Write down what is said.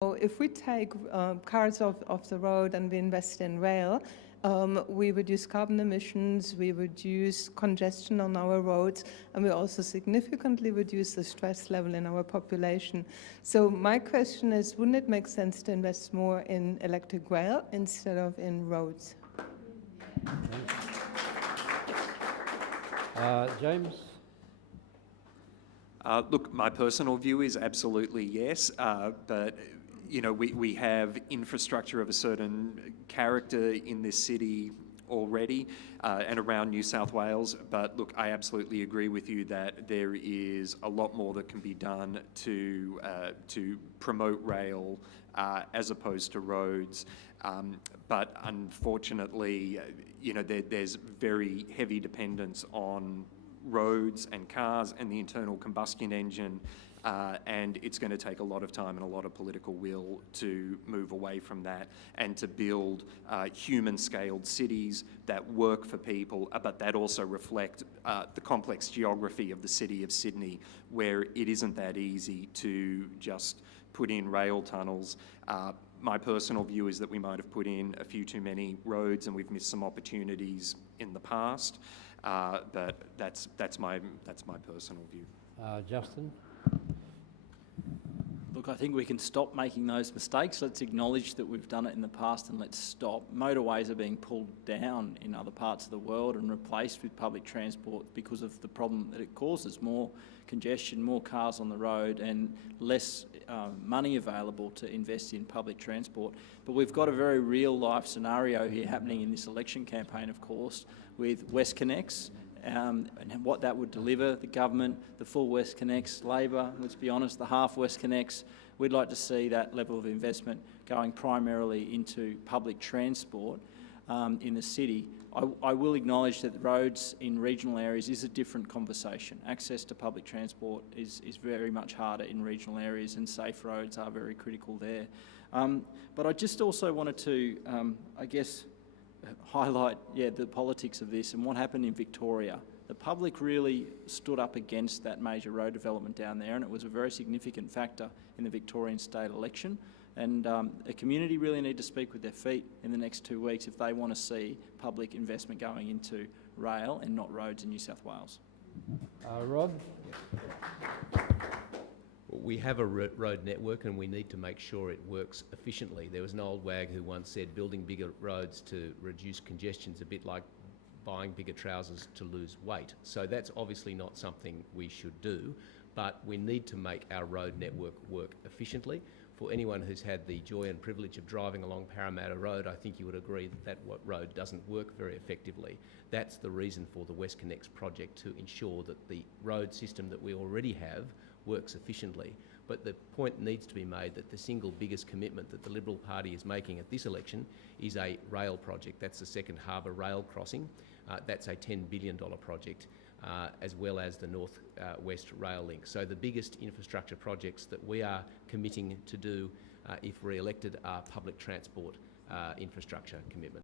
If we take cars off the road and we invest in rail, we reduce carbon emissions, we reduce congestion on our roads, and we also significantly reduce the stress level in our population. So my question is, wouldn't it make sense to invest more in electric rail instead of in roads? James? Look, my personal view is absolutely yes, but you know, we have infrastructure of a certain character in this city already and around New South Wales. But look, I absolutely agree with you that there is a lot more that can be done to promote rail as opposed to roads. But unfortunately, you know, there's very heavy dependence on roads and cars and the internal combustion engine, and it's going to take a lot of time and a lot of political will to move away from that and to build human-scaled cities that work for people, but that also reflect the complex geography of the city of Sydney, where it isn't that easy to just put in rail tunnels. My personal view is that we might have put in a few too many roads and we've missed some opportunities in the past. But that's my personal view. Justin? Look, I think we can stop making those mistakes. Let's acknowledge that we've done it in the past and let's stop. Motorways are being pulled down in other parts of the world and replaced with public transport because of the problem that it causes. More congestion, more cars on the road and less money available to invest in public transport. But we've got a very real life scenario here happening in this election campaign, of course, with WestConnex and what that would deliver, the government, the full WestConnex, Labor, let's be honest, the half WestConnex. We'd like to see that level of investment going primarily into public transport in the city. I will acknowledge that the roads in regional areas is a different conversation. Access to public transport is very much harder in regional areas and safe roads are very critical there. But I just also wanted to, I guess, highlight the politics of this and what happened in Victoria. The public really stood up against that major road development down there, and it was a very significant factor in the Victorian state election. And the community really need to speak with their feet in the next 2 weeks if they want to see public investment going into rail and not roads in New South Wales. Rod? We have a road network and we need to make sure it works efficiently. There was an old wag who once said building bigger roads to reduce congestion is a bit like buying bigger trousers to lose weight. So that's obviously not something we should do, but we need to make our road network work efficiently. For anyone who's had the joy and privilege of driving along Parramatta Road, I think you would agree that road doesn't work very effectively. That's the reason for the WestConnex project, to ensure that the road system that we already have works efficiently. But the point needs to be made that the single biggest commitment that the Liberal Party is making at this election is a rail project. That's the second harbour rail crossing. That's a $10 billion project, as well as the North-West rail link. So the biggest infrastructure projects that we are committing to do if re-elected are public transport infrastructure commitments.